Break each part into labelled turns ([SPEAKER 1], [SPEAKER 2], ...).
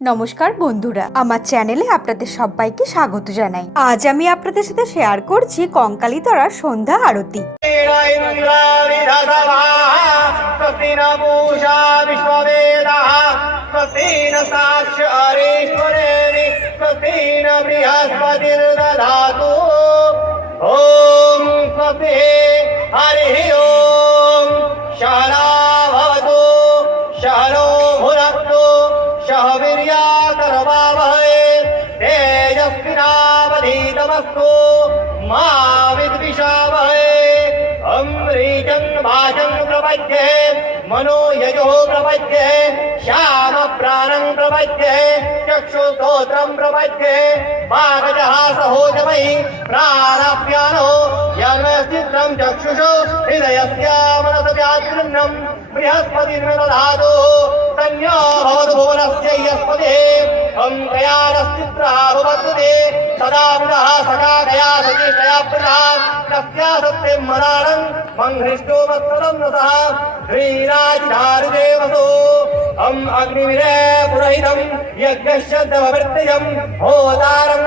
[SPEAKER 1] নমস্কার বন্ধুরা, আমার চ্যানেলে আপনাদের সবাইকে স্বাগত জানাই। আজ আমি আপনাদের সাথে শেয়ার করছি কঙ্কালীতরা সন্ধ্যা আরতি।
[SPEAKER 2] হরি ওম শারা ভবতু तेजस्विनावधीतमस्तु मा विद्विषावहै। भाषं भाजं प्रपद्ये। मनो यजो प्रपद्ये। श्याम प्राणं प्रपद्ये। चक्षुस्तोत्रं प्रपद्ये। वागजः सहोजमयि प्राणाप्यानो यन्मस्तित्रं चक्षुषो हृदयस्य मनसव्याकृन्नं बृहस्पतिर्दधातु संज्ञा भवतु भुवनस्य यस्पते। सदा पुनः सखा कया सतीशया प्रदा। तस्या सत्यं मराणं मङ्घ्रिष्टो मत्सदं नतः। श्रीराजधारिदेवसो हम अग्निविरे पुरहितं यज्ञस्य दववृत्तिजं होतारं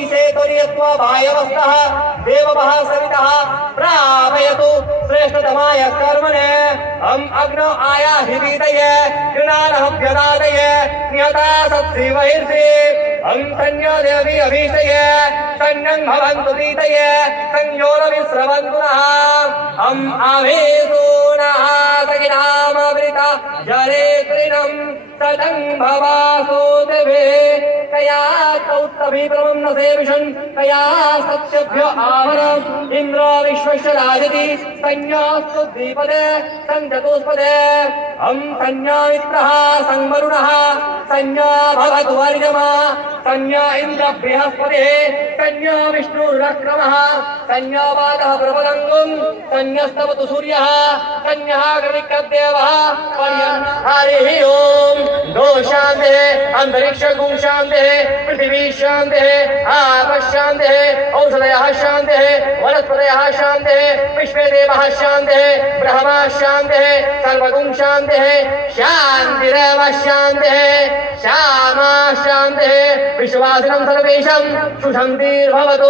[SPEAKER 2] ईशे त्वरियत्वा वायवस्तः देववः सवितः प्रापयतु श्रेष्ठतमाय कर्मणे। हम अग्नौ आयाहिवीतये कृणानहभ्यदातये नियता सत्सेवैर्षि हम संयो देवी अभीष्टये संयं भवन्तु दीतये संयोरविस्रवन्तु नः हम आवेशो नः सगिनामवृता जले सदं भवासो देवे। कया तौत्तभिप्रमं न सेविषन् कया सत्यभ्य आवरम् इन्द्र विश्वस्य राजति संज्ञास्तु द्विपदे सञ्जतोस्पदे हं संज्ञामित्रः संवरुणः। संज्ञा भवतु वर्जमा संज्ञा इन्द्र शान्तिः अन्तरिक्ष गुं शान्तिः पृथिवी शान्तिः आपः शान्तिः औषधयः वनस्पतयः शान्तिः विश्वे देवः शान्तिः ब्रह्मा शान्तिः सर्वगुं शान्तिः शान्तिरेव शान्तिः श्यामा शान्तिः विश्वासिनं सर्वेषां सुशान्तिर्भवतु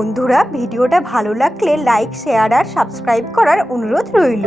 [SPEAKER 1] বন্ধুরা ভিডিওটা ভালো লাগলে লাইক শেয়ার আর সাবস্ক্রাইব করার অনুরোধ রইল।